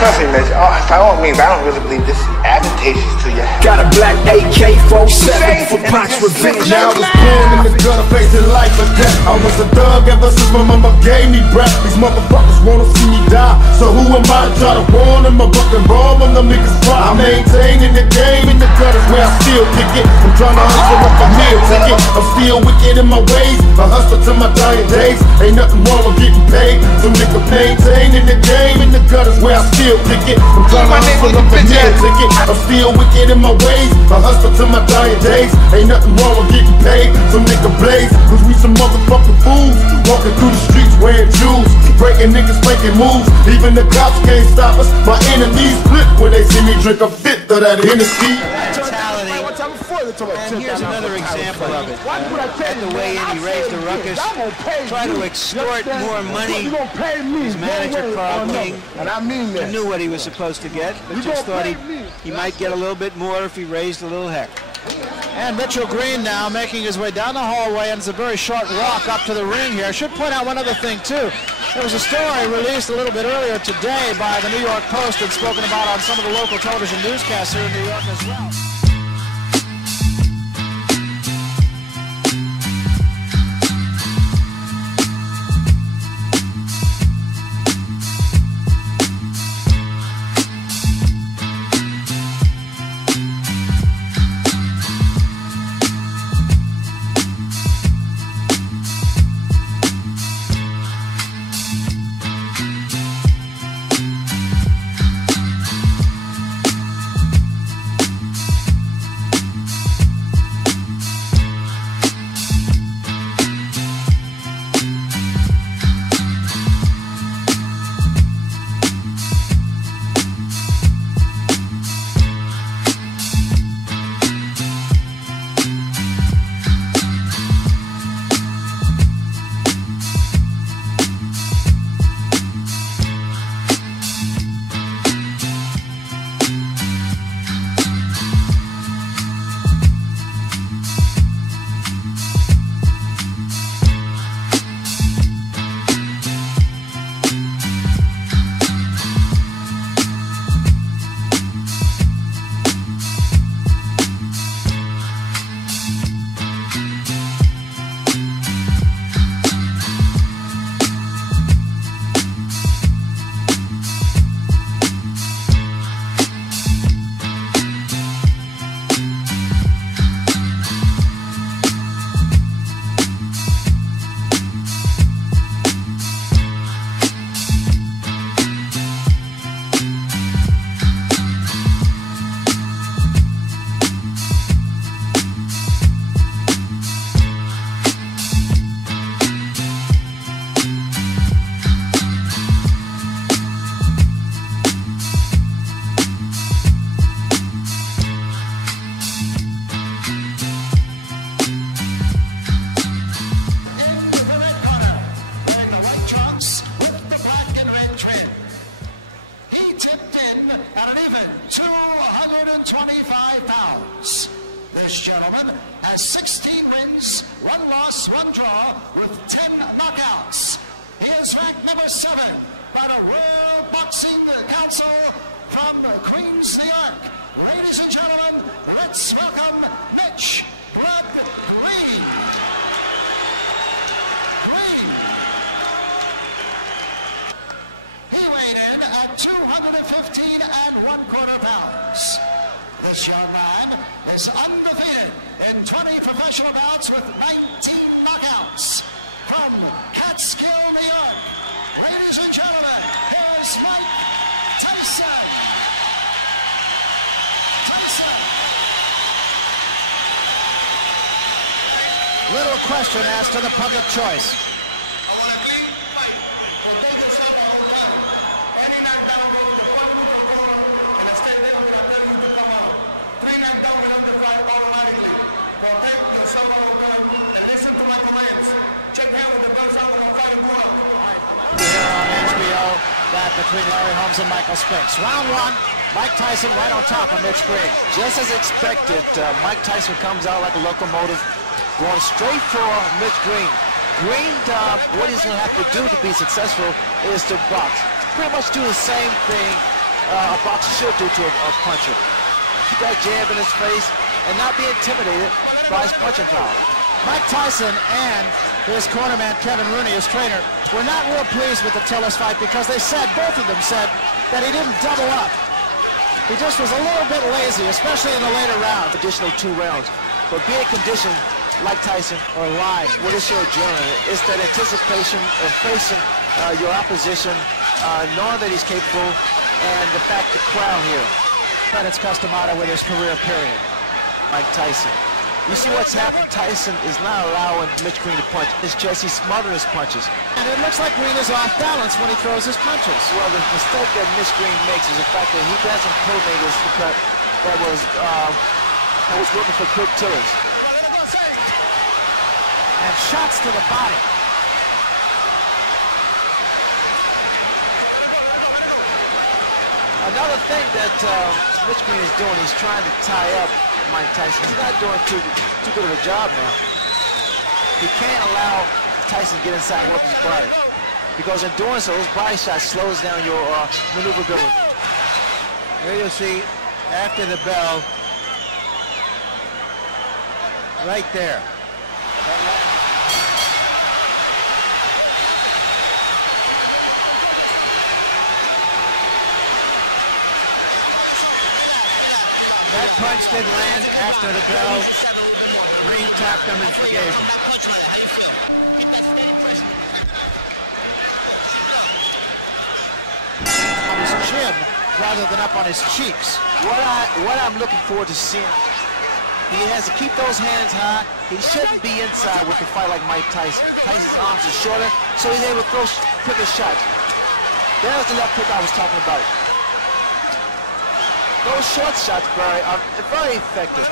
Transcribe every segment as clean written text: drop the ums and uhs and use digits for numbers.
trust me, Mitch. By all means, I don't really believe this is advantageous to you. Got a black AK-47 for Pac's revenge. Now I was born in the gutter, facing life or death. I was a thug ever since my mama gave me breath. These motherfuckers wanna see me die, so who am I to try to warn them? A fucking bomb on them niggas fly. I'm maintaining the game in the gutters where I still kick it. I'm trying to hustle up a meal ticket. I'm still wicked in my ways, I hustle to my dying days. Ain't nothing wrong with getting paid. Some nigga maintaining the game in the gutters where I still kick it. I'm trying to hustle up a meal ticket. I'm still wicked in my ways, I hustle to my dying days. Ain't nothing wrong with getting paid. Some nigga blaze, cause we some motherfucking fools. Walking through the streets wearing jewels, breaking niggas making moves. Even the cops can't stop us. My enemies flip when they see me drink a fifth of that Hennessy. And here's another example of it. At the way in, he raised the ruckus, tried to extort more money. His manager, Carl King, he knew what he was supposed to get, but just thought he might get a little bit more if he raised a little heck. And Mitchell Green now making his way down the hallway, and it's a very short walk up to the ring here. I should point out one other thing, too. There was a story released a little bit earlier today by the New York Post and spoken about on some of the local television newscasts here in New York as well. This gentleman has 16 wins, 1 loss, 1 draw, with 10 knockouts. He is ranked number 7 by the World Boxing Council from Queens, New York. Ladies and gentlemen, let's welcome Mitch Blood Green. He weighed in at 215 1/4 pounds. This young man is undefeated in 20 professional bouts with 19 knockouts. From Catskill, New York, ladies and gentlemen, here's Mike Tyson. Little question asked to the public choice. That between Larry Holmes and Michael Spinks. Round 1, Mike Tyson right on top of Mitch Green. Just as expected, Mike Tyson comes out like a locomotive, going straight for Mitch Green. Green, what he's going to have to do to be successful is to box. Pretty much do the same thing a boxer should do to a puncher. Keep that jab in his face and not be intimidated by his punching power. Mike Tyson and his cornerman Kevin Rooney, his trainer, were not real pleased with the Tillis fight because they said, both of them said, that he didn't double up. He just was a little bit lazy, especially in the later rounds. Additional 2 rounds. But being conditioned like Tyson or lying, what is your adrenaline? It's that anticipation of facing your opposition, knowing that he's capable, and the fact the crowd here. Credits Customata with his career period. Mike Tyson. You see what's happened? Tyson is not allowing Mitch Green to punch his chest. He's smothering his punches. And it looks like Green is off balance when he throws his punches. Well, the mistake that Mitch Green makes is the fact that he doesn't coordinate his cut that was working for quick Tillis. And shots to the body. Another thing that Mitch Green is doing, he's trying to tie up Mike Tyson. He's not doing too good of a job now. He can't allow Tyson to get inside and work his body. Because in doing so, his body shot slows down your maneuverability. Here you'll see, after the bell, right there. That punch did land after the bell. Green tapped him and forgave him. On his chin rather than up on his cheeks. What I'm looking forward to seeing, he has to keep those hands high. He shouldn't be inside with a fight like Mike Tyson. Tyson's arms are shorter, so he's able to throw quicker shots. There's the left hook I was talking about. Those short shots are very effective.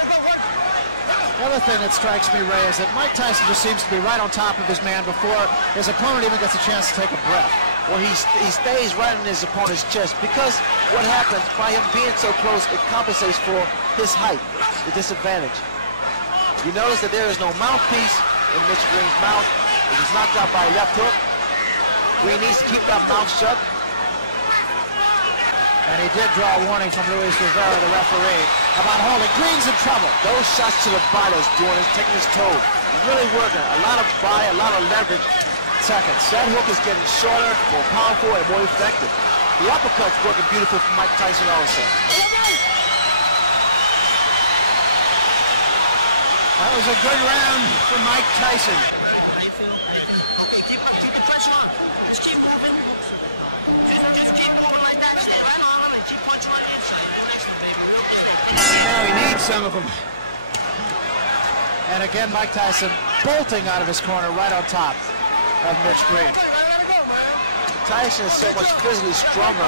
The other thing that strikes me, Ray, is that Mike Tyson just seems to be right on top of his man before his opponent even gets a chance to take a breath. Well, he stays right in his opponent's chest because what happens by him being so close, it compensates for his height, the disadvantage. You notice that there is no mouthpiece in Mitch Green's mouth. He was knocked out by a left hook. Green needs to keep that mouth shut. And he did draw a warning from Luis Rivera, the referee, about holding. Green's in trouble. Those shots to the body is taking his toll. He's really working. A lot of body, a lot of leverage. Seconds. That hook is getting shorter, more powerful, and more effective. The uppercut's working beautiful for Mike Tyson also. That was a good round for Mike Tyson. Okay, keep the pressure on. Just keep moving. Just keep moving like that. Stay right on and keep punching on the inside. Now he needs some of them. And again, Mike Tyson bolting out of his corner right on top of Mitch Green. Tyson is so much physically stronger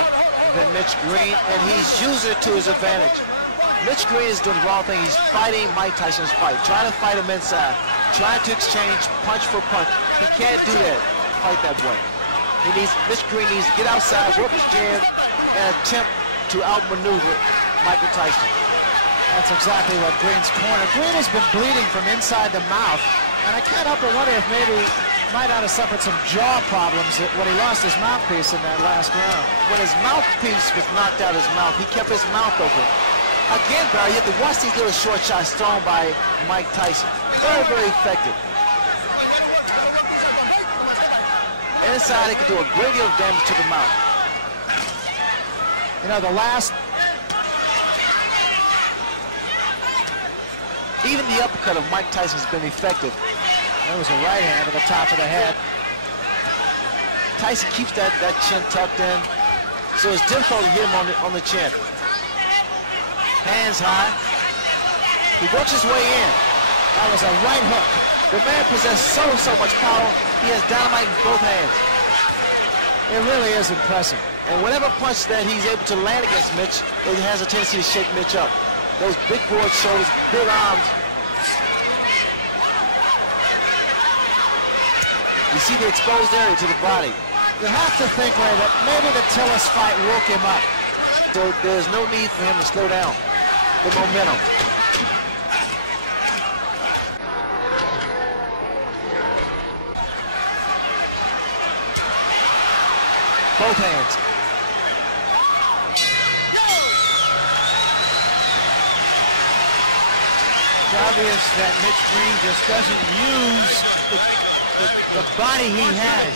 than Mitch Green, and he's using it to his advantage. Mitch Green is doing the wrong thing. He's fighting Mike Tyson's fight, trying to fight him inside, trying to exchange punch for punch. He can't do that, fight that way. Mitch Green needs to get outside, work his jab, and attempt to outmaneuver Michael Tyson. That's exactly what Green's corner. Green has been bleeding from inside the mouth, and I can't help but wonder if maybe he might not have suffered some jaw problems when he lost his mouthpiece in that last round. When his mouthpiece was knocked out of his mouth, he kept his mouth open. Again, Barry, you have to watch these little short shots thrown by Mike Tyson. Very, very effective. Inside, it can do a great deal of damage to the mouth. You know, the last... Even the uppercut of Mike Tyson has been effective. That was a right hand to the top of the head. Tyson keeps that chin tucked in, so it's difficult to hit him on the chin. Hands high. He works his way in. That was a right hook. The man possesses so much power. He has dynamite in both hands. It really is impressive. And whatever punch that he's able to land against Mitch, it has a tendency to shake Mitch up. Those big broad shoulders, big arms. You see the exposed area to the body. You have to think, Ray, that maybe the Tillis fight woke him up. So there's no need for him to slow down the momentum. Both hands. It's obvious that Mitch Green just doesn't use the body he has.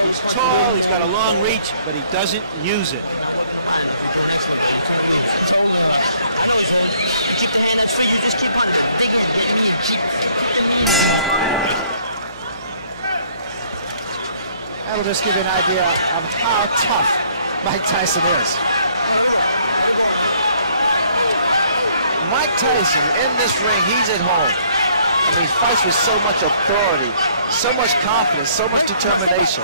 He's tall, he's got a long reach, but he doesn't use it. That'll just give you an idea of how tough Mike Tyson is. Mike Tyson, in this ring, he's at home. I mean, he fights with so much authority, so much confidence, so much determination.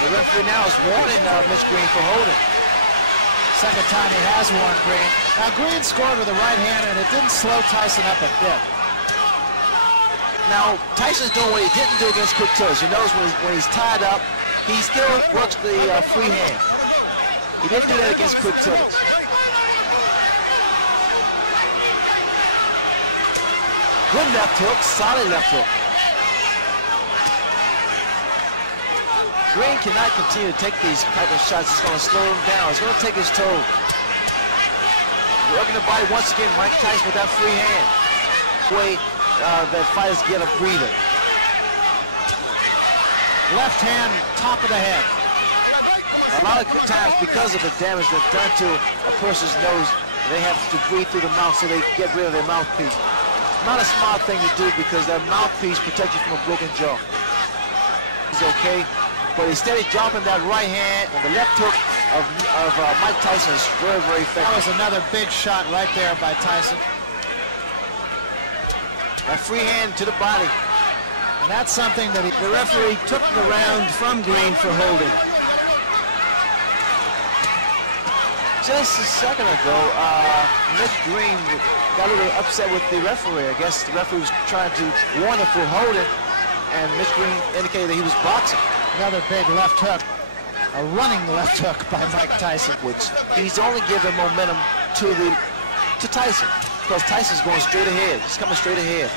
The referee now is warning Mitch Green for holding. Second time he has warned Green. Now Green scored with the right hand, and it didn't slow Tyson up a bit. Now, Tyson's doing what he didn't do against Quick Tillis. You notice when he's tied up, he still works the free hand. He didn't do that against Quick Tillis. Good left hook, solid left hook. Green cannot continue to take these type of shots. It's going to slow him down. It's going to take his toll. Working the body once again, Mike Tyson with that free hand. Way that fighters get a breather. Left hand, top of the head. A lot of times, because of the damage that's done to a person's nose, they have to breathe through the mouth so they get rid of their mouthpiece. Not a smart thing to do because that mouthpiece protects you from a broken jaw. He's okay, but instead of dropping that right hand and the left hook of Mike Tyson is very, very effective. That was another big shot right there by Tyson. A free hand to the body. And that's something that the referee took the round from Green for holding. Just a second ago, Mitch Green got a little upset with the referee. I guess the referee was trying to warn him for holding, and Mitch Green indicated that he was boxing. Another big left hook. A running left hook by Mike Tyson. Which he's only giving momentum to Tyson. Because Tyson's going straight ahead. He's coming straight ahead.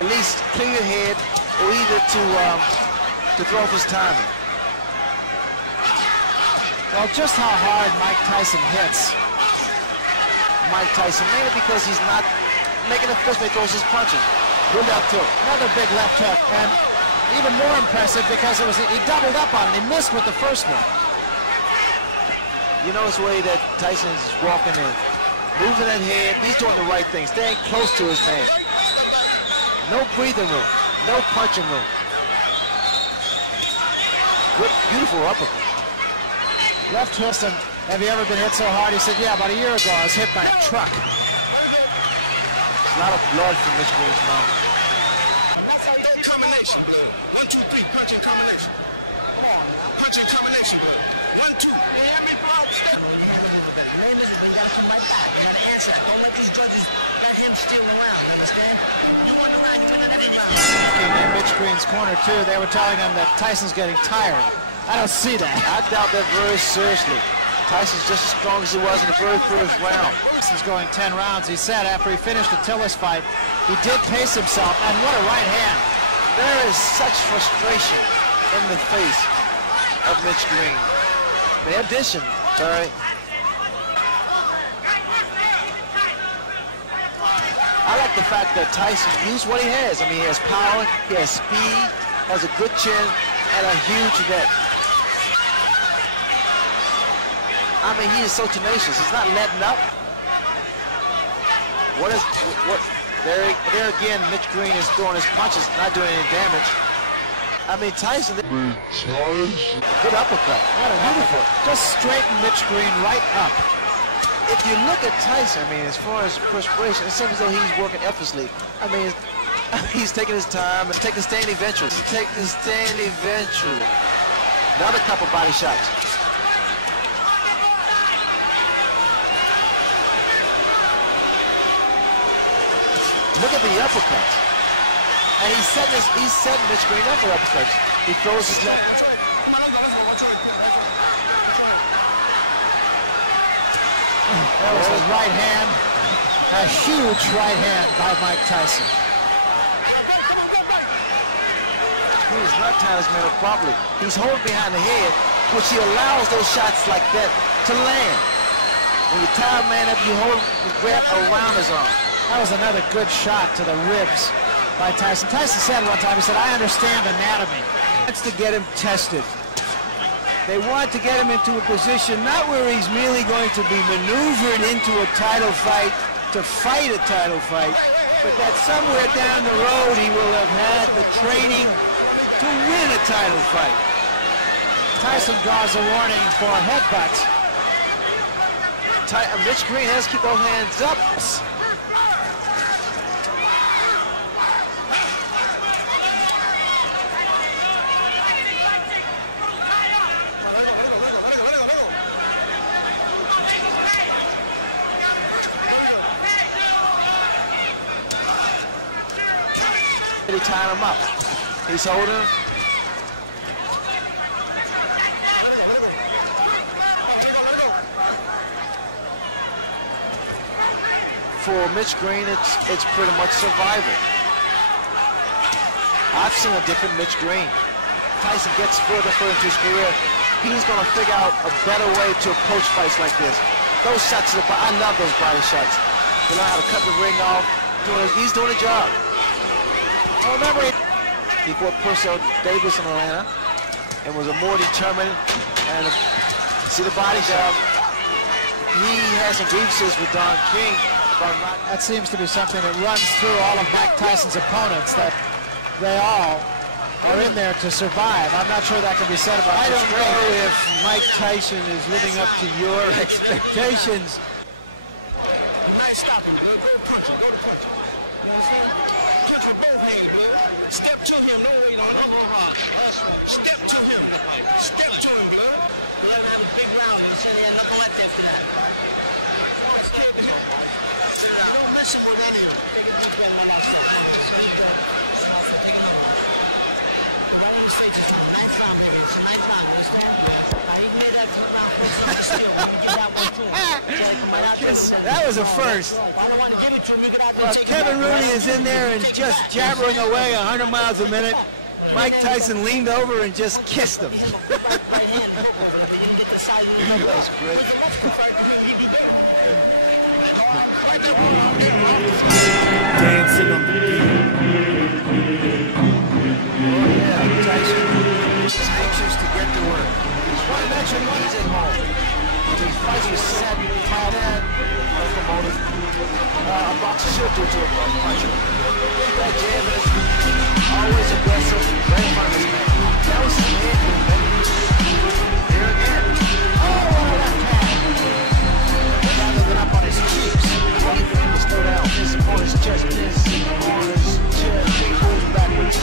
At least clear your head, or either to throw off his timing. Well, just how hard Mike Tyson hits. Mike Tyson, mainly because he's not making a fist when he throws his punches. Good left hook. Another big left hook, and even more impressive because he doubled up on it. He missed with the first one. You notice the way that Tyson's walking in. Moving that head, he's doing the right thing, staying close to his man. No breathing room, no punching room. Good, beautiful uppercut. Left hook, and have you ever been hit so hard? He said, yeah, about a year ago I was hit by a truck. A lot of blood from Mitch Green's mouth. Combination, blood. 1, 2, 3, punching combination. Punching combination, blood. 1, 2. In Mitch Green's corner, too, they were telling him that Tyson's getting tired. I don't see that. I doubt that very seriously. Tyson's just as strong as he was in the very first round. Tyson's going 10 rounds. He said after he finished the Tillis fight, he did pace himself, and what a right hand. There is such frustration in the face of Mitch Green. In addition, sorry, I like the fact that Tyson used what he has. I mean, he has power, he has speed, has a good chin, and a huge neck. I mean, he is so tenacious. He's not letting up. There again, Mitch Green is throwing his punches, not doing any damage. I mean, Tyson, good uppercut. What a beautiful. Just straighten Mitch Green right up. If you look at Tyson, I mean, as far as perspiration, it seems as though he's working effortlessly. I mean, he's taking his time and taking the stand eventually. Another couple body shots. Look at the uppercut. And he's setting Mitch Green up for uppercuts. He throws his left. That was his right hand. A huge right hand by Mike Tyson. He is not tying his man up properly. He's holding behind the head, which he allows those shots like that to land. When you tie a man up, you hold the grip around his arm. That was another good shot to the ribs by Tyson. Tyson said one time, he said, I understand anatomy. That's to get him tested. They want to get him into a position not where he's merely going to be maneuvered into a title fight to fight a title fight, but that somewhere down the road he will have had the training to win a title fight. Tyson draws a warning for headbutts. Mitch Green has to keep those hands up. He tied him up. He's holding him. For Mitch Green, it's pretty much survival. I've seen a different Mitch Green. Tyson gets further and further into his career. He's going to figure out a better way to approach fights like this. Those shots to the body, I love those body shots. You learn how to cut the ring off. He's doing a job. I remember he fought Purcell Davis in Atlanta and was a more determined and see the body job. He has some grievances with Don King. That seems to be something that runs through all of Mike Tyson's opponents, that they all are in there to survive. I'm not sure that can be said about I Mitch don't Green. know if Mike Tyson is living up to your expectations. Nice stopping, bro. Go punch him. Go to punch him. Punch with both hands, bro. Step to him. No weight on him. Step to him. Step to him, bro. Let him have a big round. You said he had nothing like that for that. Don't mess him with any of them. That was a first. Well, Kevin Rooney is in there and just jabbering away 100 miles a minute. Mike Tyson leaned over and just kissed him. That was great. Dancing on the beat. Oh yeah, Tyson is anxious to get to work. One mention, one is at home. He fights with set, tight, locomotive. A boxer should do to a puncher. That jab is always aggressive, very funny. That was some hit, man. Here again. Oh, that pad. Rather than up on his cheeks, one thing was thrown out. His on his chest, his on his chest. He moves backwards.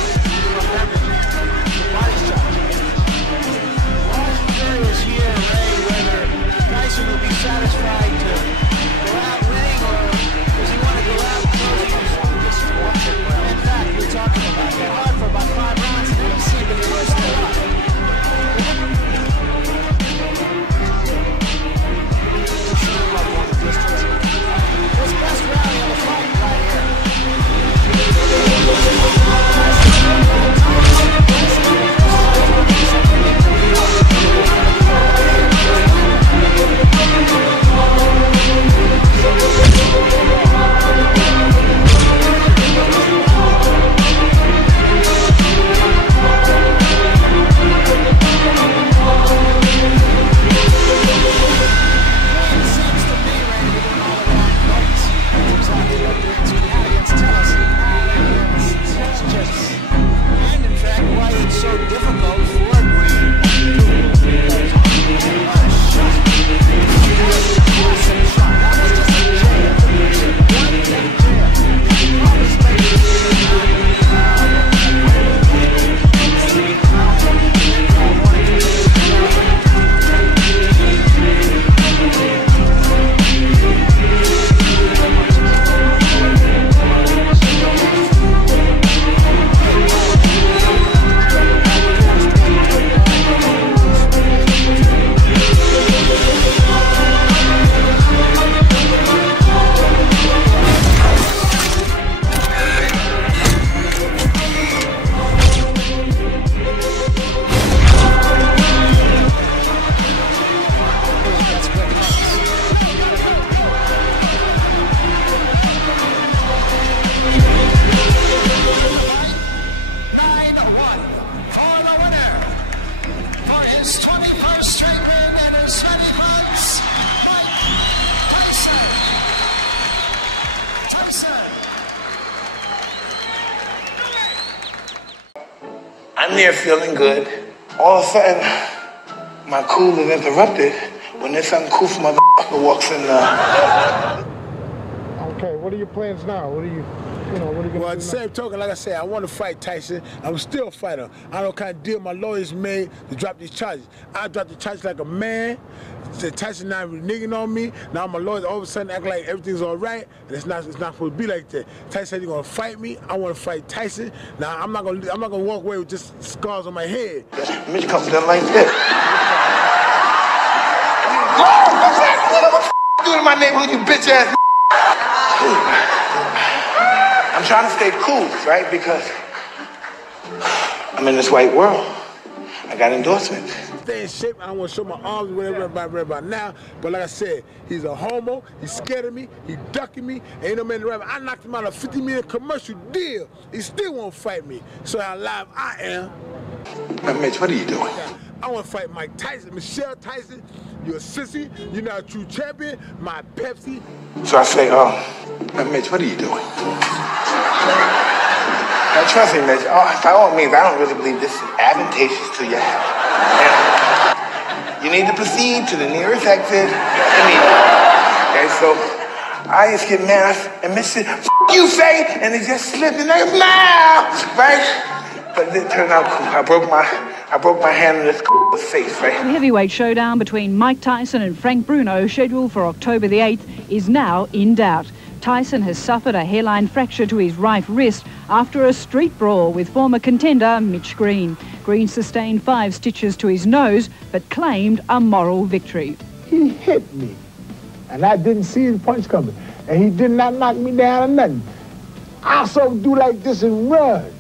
there feeling good. All of a sudden, my cool is interrupted when this uncouth motherfucker walks in the... Okay, what are your plans now? What are you gonna do? Well, at the same token, like I said, I want to fight Tyson. I'm still a fighter. I don't know what kind of deal my lawyers made to drop these charges. I dropped the charges like a man. Said Tyson not reneging on me. Now my lawyers all of a sudden act like everything's all right, and it's not supposed to be like that. Tyson said he's gonna fight me. I want to fight Tyson. Now I'm not gonna walk away with just scars on my head. Mitch comes down like this. What the doing in my neighborhood, you bitch ass? I'm trying to stay cool, right? Because I'm in this white world. I got endorsements. Stay in shape. I don't want to show my arms, whatever about now. But like I said, he's a homo. He's scared of me. He's ducking me. Ain't no man around. I knocked him out of a $50 million commercial deal. He still won't fight me. So how live I am. Now, Mitch, what are you doing? I want to fight Mike Tyson, Michelle Tyson. You're a sissy. You're not a true champion. My Pepsi. So I say, now, Mitch, what are you doing? Now, trust me, Mitch, by all means, I don't really believe this is advantageous to your health. And you need to proceed to the nearest exit immediately. Okay, so I just get mad, and Mitch said, "F you say," and it just slipped in their mouth, right? But it turned out cool. I broke my hand in this face, right? The heavyweight showdown between Mike Tyson and Frank Bruno, scheduled for October the 8th, is now in doubt. Tyson has suffered a hairline fracture to his right wrist after a street brawl with former contender Mitch Green. Green sustained 5 stitches to his nose, but claimed a moral victory. He hit me, and I didn't see his punch coming, and he did not knock me down or nothing. I also do like this and run.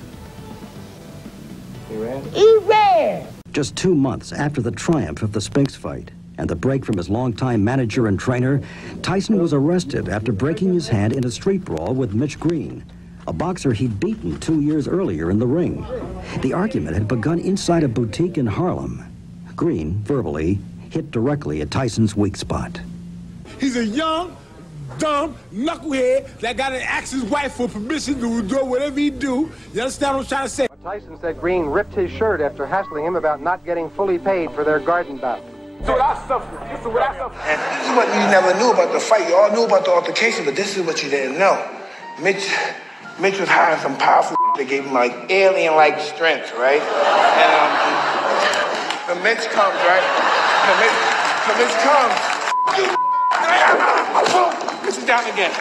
He ran. Just 2 months after the triumph of the Spinks fight and the break from his longtime manager and trainer, Tyson was arrested after breaking his hand in a street brawl with Mitch Green, a boxer he'd beaten 2 years earlier in the ring. The argument had begun inside a boutique in Harlem. Green, verbally, hit directly at Tyson's weak spot. He's a young, dumb knucklehead that got to ask his wife for permission to do whatever he do. You understand what I'm trying to say? Tyson said Green ripped his shirt after hassling him about not getting fully paid for their garden bout. This is what I suffered. And this is what you never knew about the fight. You all knew about the altercation, but this is what you didn't know. Mitch was hiring some powerful that gave him like alien-like strength, right? And the Mitch comes, right? The Mitch comes. Mitch is down again.